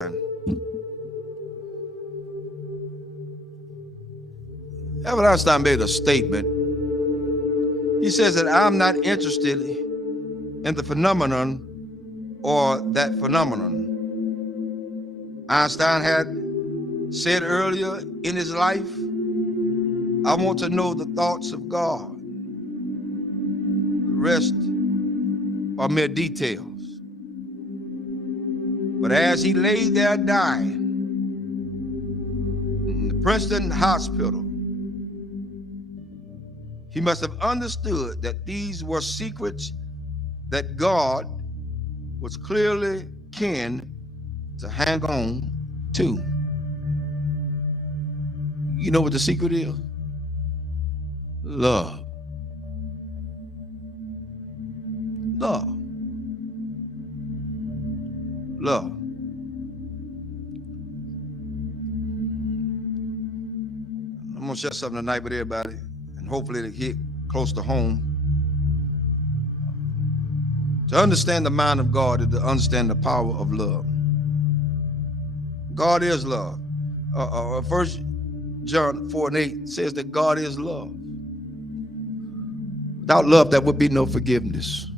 Albert Einstein made a statement. He says that I'm not interested in the phenomenon or that phenomenon. Einstein had said earlier in his life, I want to know the thoughts of God. The rest are mere details. But as he lay there dying in the Princeton hospital, he must have understood that these were secrets that God was clearly keen to hang on to. You know what the secret is? Love. Love. Love. I'm going to share something tonight with everybody, and hopefully it'll hit close to home. To understand the mind of God is to understand the power of love. God is love. 1 John 4:8 says that God is love. Without love, there would be no forgiveness.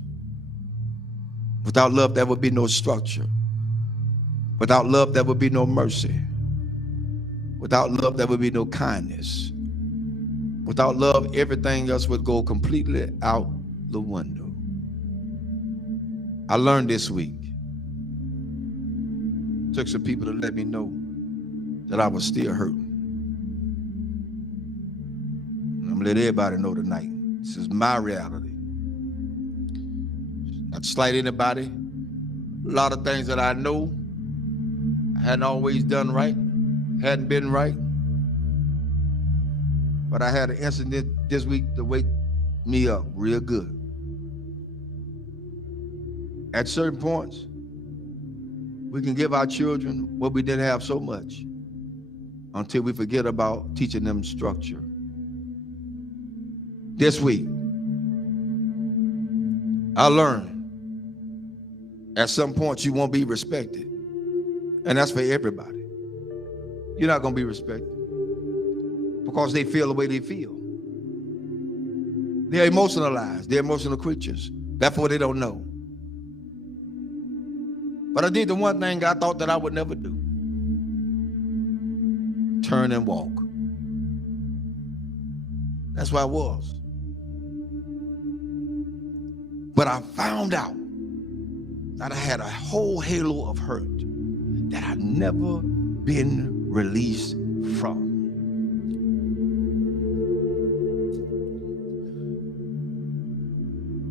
Without love, there would be no structure. Without love, there would be no mercy. Without love, there would be no kindness. Without love, everything else would go completely out the window. I learned this week. Took some people to let me know that I was still hurting. And I'm gonna let everybody know tonight. This is my reality. Not to slight anybody. A lot of things that I know I hadn't always done right, hadn't been right. But I had an incident this week to wake me up real good. At certain points, we can give our children what we didn't have so much until we forget about teaching them structure. This week, I learned at some point you won't be respected. And that's for everybody. You're not going to be respected because they feel the way they feel. They're emotionalized. They're emotional creatures. Therefore, they don't know. But I did the one thing I thought that I would never do. Turn and walk. That's where I was. But I found out that I had a whole halo of hurt that I'd never been released from.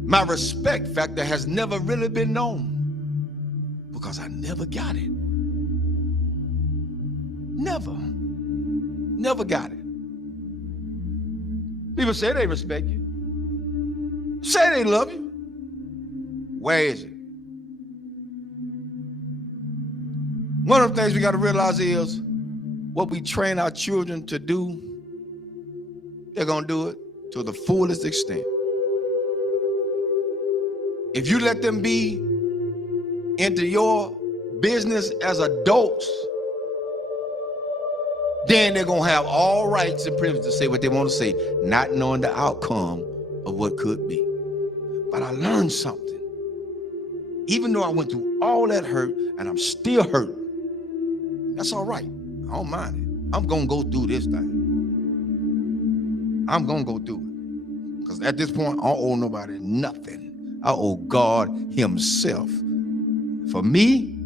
My respect factor has never really been known because I never got it. Never got it. People say they respect you. Say they love you. Where is it? One of the things we got to realize is what we train our children to do, they're going to do it to the fullest extent. If you let them be into your business as adults, then they're going to have all rights and privileges to say what they want to say, not knowing the outcome of what could be. But I learned something. Even though I went through all that hurt and I'm still hurt, that's all right. I don't mind it. I'm going to go through this thing. I'm going to go through it. Because at this point, I don't owe nobody nothing. I owe God himself. For me,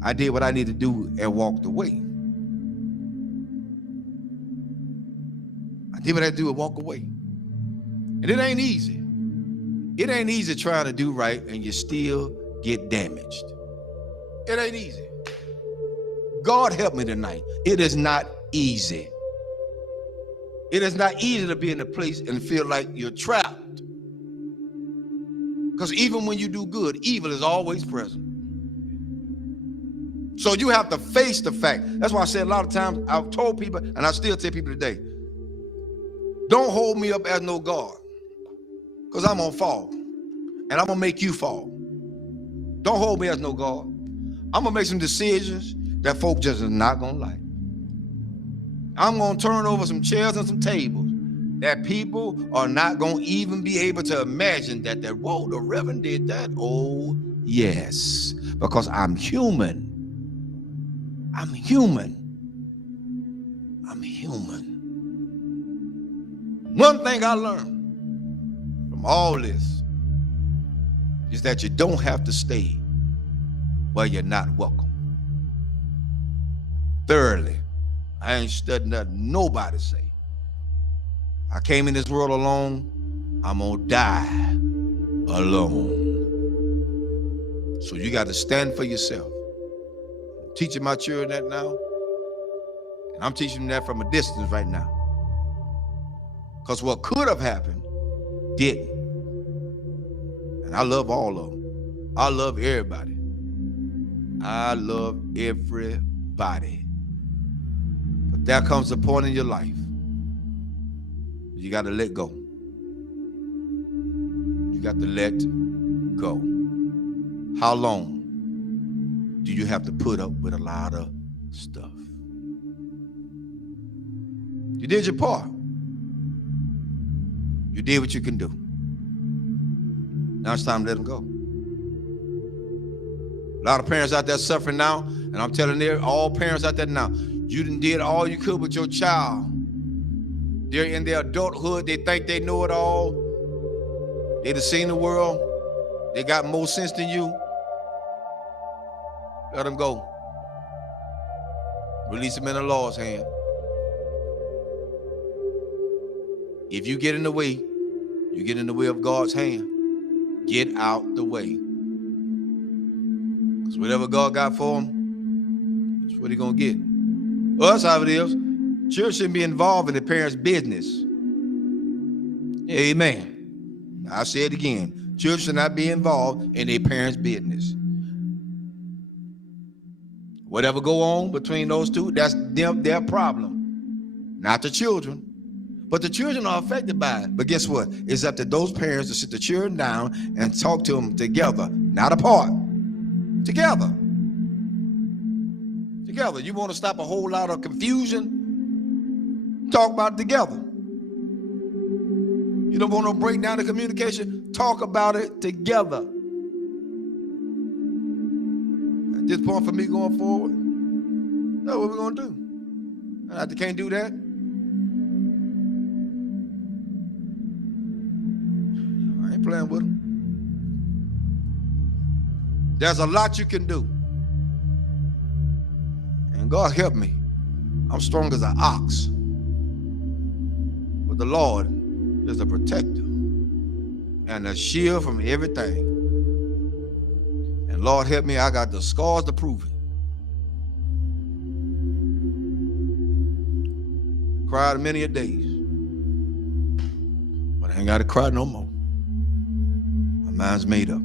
I did what I needed to do and walked away. I did what I had to do and walk away. And it ain't easy. It ain't easy trying to do right and you still get damaged. It ain't easy. God help me tonight. It is not easy. It is not easy to be in a place and feel like you're trapped. Because even when you do good, evil is always present. So you have to face the fact. That's why I said a lot of times, I've told people, and I still tell people today, don't hold me up as no God. Because I'm going to fall. And I'm going to make you fall. Don't hold me as no God. I'm gonna make some decisions that folk just is not gonna like. I'm gonna turn over some chairs and some tables that people are not gonna even be able to imagine that whoa, the Reverend did that. Oh, yes, because I'm human. I'm human. I'm human. One thing I learned from all this is that you don't have to stay where you're not welcome. Thirdly, I ain't studying nothing nobody say. I came in this world alone. I'm gonna die alone. So you got to stand for yourself. I'm teaching my children that now, and I'm teaching them that from a distance right now. Because what could have happened didn't. And I love all of them. I love everybody. I love everybody. But there comes a point in your life you got to let go. You got to let go. How long do you have to put up with a lot of stuff? You did your part. You did what you can do. Now it's time to let them go. A lot of parents out there suffering now, and I'm telling all parents out there now, you done did all you could with your child. They're in their adulthood. They think they know it all. They done seen the world. They got more sense than you. Let them go. Release them in the Lord's hand. If you get in the way, you get in the way of God's hand. Get out the way. Because whatever God got for them, that's what he's going to get. Well, that's how it is. Children shouldn't be involved in the parents' business. Amen. I'll say it again. Children should not be involved in their parents' business. Whatever go on between those two, that's their problem. Not the children. But the children are affected by it. But guess what? It's up to those parents to sit the children down and talk to them together, not apart. Together. Together. You want to stop a whole lot of confusion? Talk about it together. You don't want to break down the communication? Talk about it together. At this point for me going forward, that's what we're going to do. And if they can't do that, I ain't playing with them. There's a lot you can do. And God help me. I'm strong as an ox. But the Lord is a protector and a shield from everything. And Lord help me, I got the scars to prove it. Cried many a days. But I ain't got to cry no more. My mind's made up.